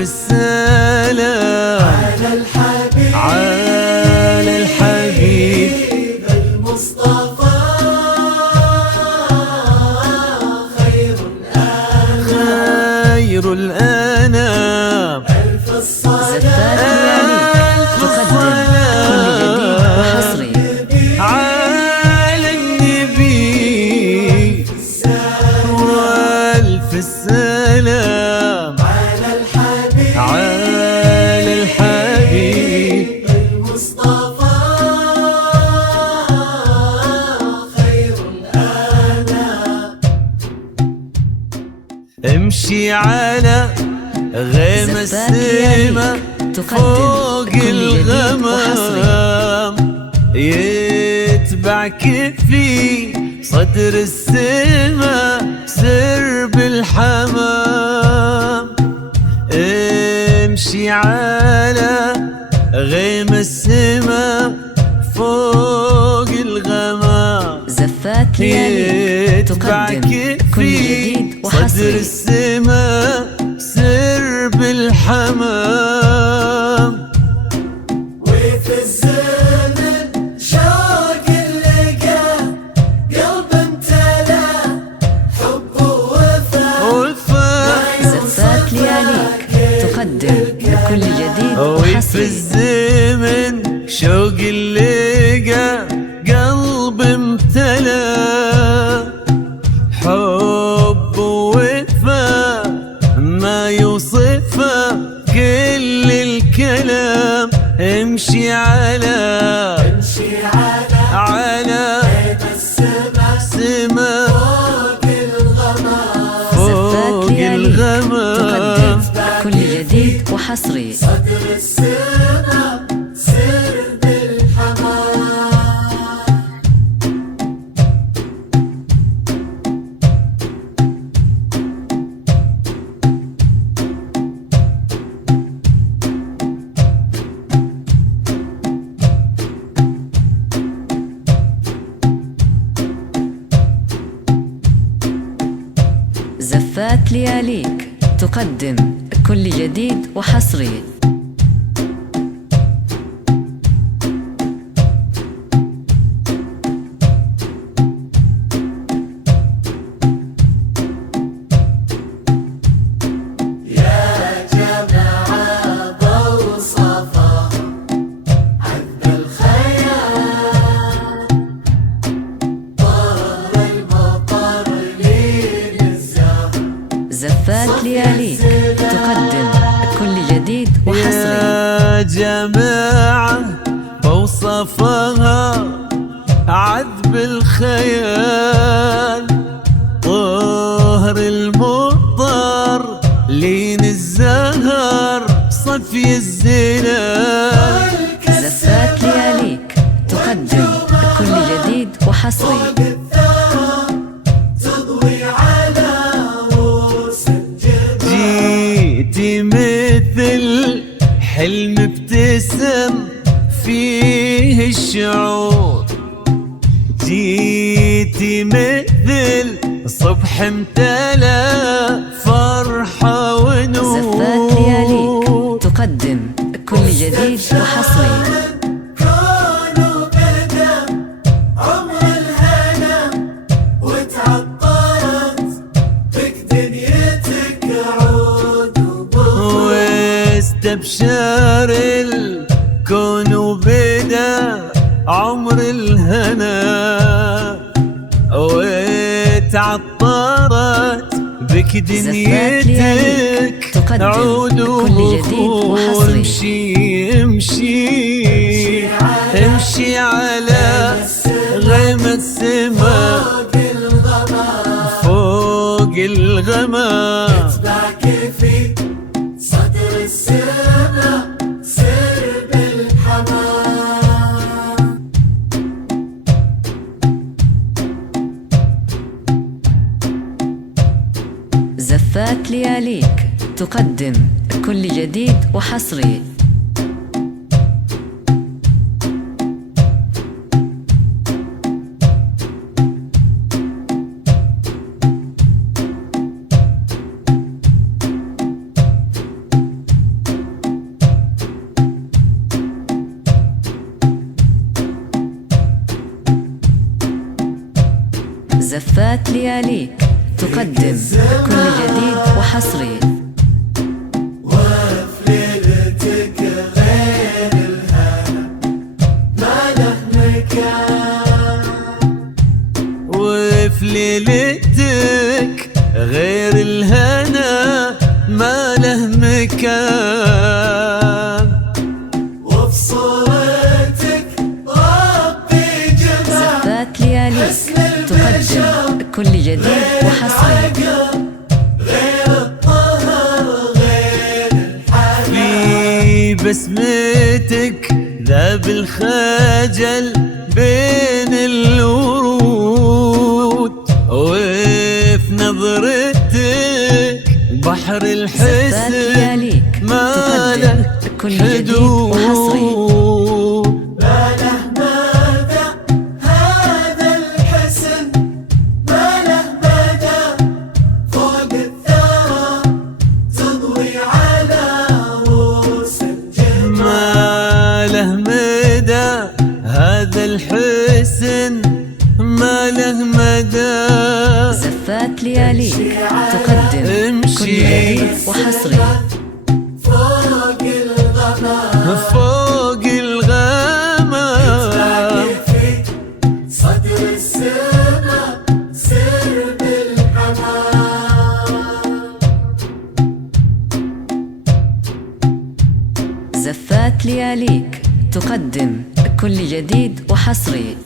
السلام على الحبيب المصطفى خير الأنام. ألف الصلاة على النبي والف السلام على الحبيب المصطفى خير الأنام. امشي على غيم السما فوق الغمام، يتبعك في صدر السما سرب الحمام. امشي على غيم السما فوق الغمام زفات ليالي تقدم كل جديد صدر وحصري. السماء سرب الحمام وفي الزمن شوق اللقا قلب امتلا حب ووفاء زفات لياليك تقدم كل جديد وفي وحصري. الزمن شوق اللقا قلب امتلا حب ووفاء ما يوصفه كل الكلام. امشي على بيت السما زفات فوق لياليك الغمام تقدم كل جديد وحصري. صدر السما سرب الحمام. زفات لياليك تقدم كل جديد وحصري. يا جماعة ضو صفا عذب الخيال طار المطر لين الزهر. زفات لياليك تقدم كل جديد وحصري. يا جماعة بوصفها عذب الخيال طهر المطر لين الزهر صفي الزلال. زفات لياليك تقدم كل جديد وحصري. الثرى تضوي على رؤوس الجبال. جيتي مثل حلم ابتسم فيه الشعور جيتي مثل صبح امتلا فرحة ونور. زفات لياليك تقدم كل جديد وحصري. كونوا بدا عمر الهنا وتعطرت بك دنيتك عود وبور. واستبشر الكون وبدا عمر الهنا وتعطرت بك دنيتك تقدم عود كل جديد وحصري. امشي امشي امشي على غيم السما فوق الغمام. باك في صدر السما سرب الحمام. زفات لياليك تقدم كل جديد وحصري. زفات لياليك تقدم كل جديد وحصري. وفي ليلتك غير الهنا ما له مكان، وفي ليلتك غير الهنا ما له مكان، وفي صورتك ربي جمال زفات لياليك حسن تقدم البشر كل جديد وحصري. غير الطهر غير الحنان، في بسمتك ذاب الخجل بين الورود، وفي نظرتك بحر زفات الحسن لياليك ما تقدم له كل جديد وحصري. حدود. ما له مدى هذا الحسن، ما له مدى فوق الثرى تضوي على رؤوس الجبال، ما له مدى هذا الحسن ما له مدى. زفات لياليك تقدم كل امشي جديد وحصري. فوق الغمام فوق الغمام في صدر السماء سر بالحمام. زفات لياليك تقدم كل جديد وحصري.